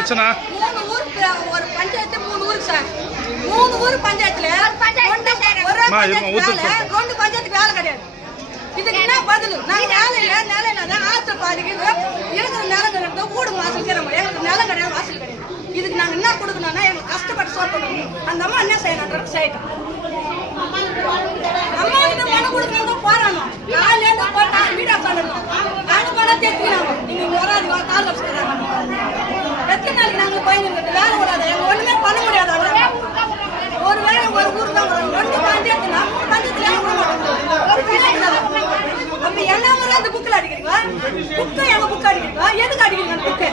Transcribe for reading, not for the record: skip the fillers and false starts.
பிரச்சனை? 3 ஊருக்கு ஒரு பஞ்சாயத்து 3 ஊருக்கு சார். 3 ஊர் பஞ்சாயத்துல ஒரு ரெண்டு பஞ்சாயத்துக்கு வேலை கிடையாது. இதுக்கு என்ன பதில்? நாங்க நிலையில ஆற்று பாதிக்குது இருக்கிற நிலங்கிறது வீடு வாசல் செய்யறோம். எங்களுக்கு நிலம் கிடையாது, வாசல் கிடையாது. இதுக்கு நாங்க என்ன கொடுக்கணும்னா எங்களுக்கு கஷ்டப்பட்டு சோப்பணும். அந்த அம்மா என்ன செய்யணும் செய்யட்டும். அம்மா கிட்ட மனு கொடுக்கணும் போறானோம். காலையில போட்டா வீடா சொல்லணும். நாங்க போனா தெரிஞ்சுக்கணும். நீங்க வராது கால சொல்றாங்க. எத்தனை நாளைக்கு நாங்க போயிட்டு வேலை விடாது. எங்க ஒண்ணுமே பண்ண முடியாது. ஒரு வேலை ஒரு ஊர் தான் வரும். 2 பஞ்சாயத்து 3 பஞ்சாயத்துல அப்ப என்ன மாதிரி அந்த புக்கில் அடிக்கிறீங்களா? புக்கு எங்க புக்கு அடிக்கிறீங்களா? எதுக்கு அடிக்கிறீங்க அந்த புக்கு?